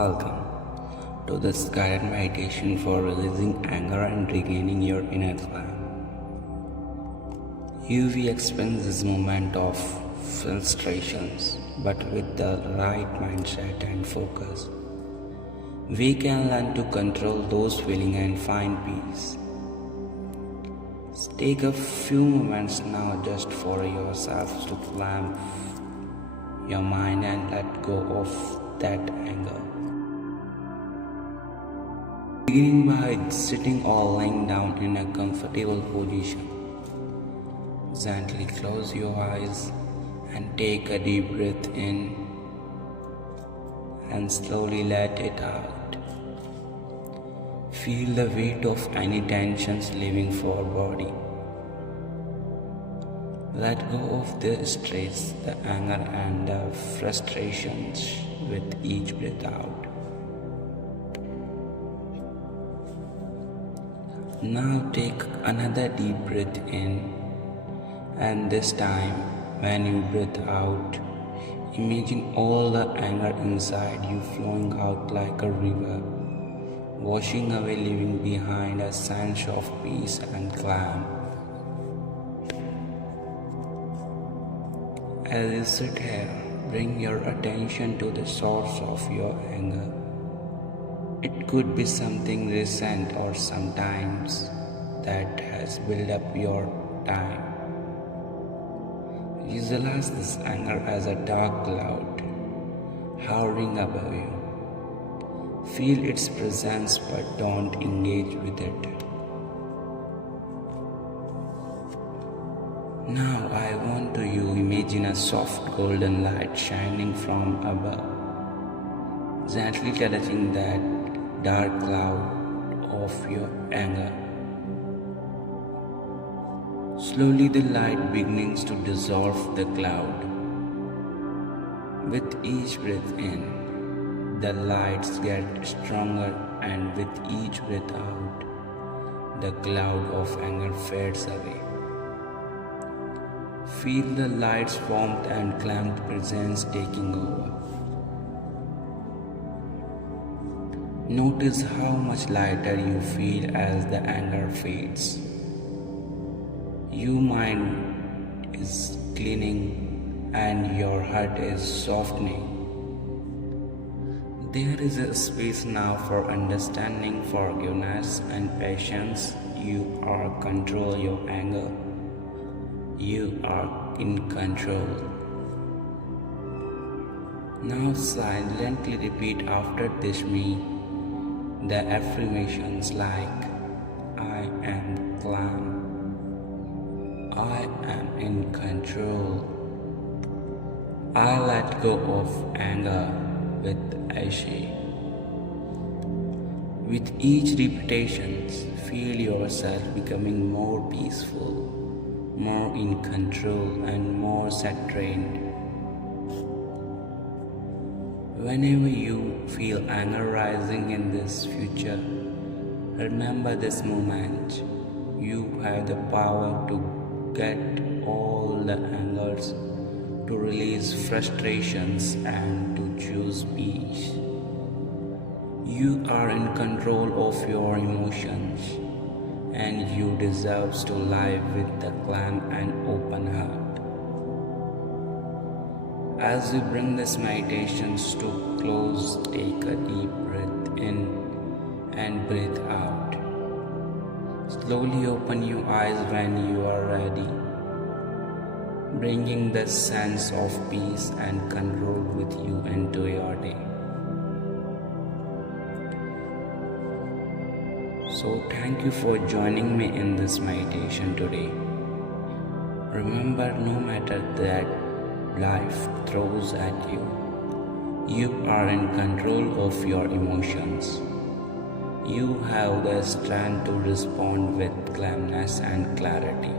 Welcome to this guided meditation for releasing anger and regaining your inner calm. You will experience this moment of frustrations, but with the right mindset and focus, we can learn to control those feelings and find peace. Take a few moments now just for yourself to calm your mind and let go of that anger. Beginning by sitting or lying down in a comfortable position. Gently close your eyes and take a deep breath in and slowly let it out. Feel the weight of any tensions leaving your body. Let go of the stress, the anger and the frustrations with each breath out. Now take another deep breath in, and this time when you breathe out, imagine all the anger inside you flowing out like a river, washing away, leaving behind a sense of peace and calm. As you sit here, bring your attention to the source of your anger. It could be something recent or sometimes that has built up your time. Visualize this anger as a dark cloud hovering above you. Feel its presence but don't engage with it. Now I want you imagine a soft golden light shining from above, gently touching that dark cloud of your anger. Slowly the light begins to dissolve the cloud. With each breath in, the lights get stronger, and with each breath out, the cloud of anger fades away. Feel the light's warmth and calm presence taking over. Notice how much lighter you feel as the anger fades. Your mind is cleaning and your heart is softening. There is a space now for understanding, forgiveness and patience. You are control your anger. You are in control. Now silently repeat after this the affirmations like I am calm, I am in control, I let go of anger with Aishi. With each repetition, feel yourself becoming more peaceful, more in control and more centered. Whenever you feel anger rising in this future, remember this moment. You have the power to get all the angers, to release frustrations and to choose peace. You are in control of your emotions, and you deserve to live with the calm and open heart. As you bring this meditations to close, take a deep breath in and breathe out. Slowly open your eyes when you are ready, bringing the sense of peace and control with you into your day. So thank you for joining me in this meditation today. Remember, no matter that life throws at you, you are in control of your emotions. You have the strength to respond with calmness and clarity.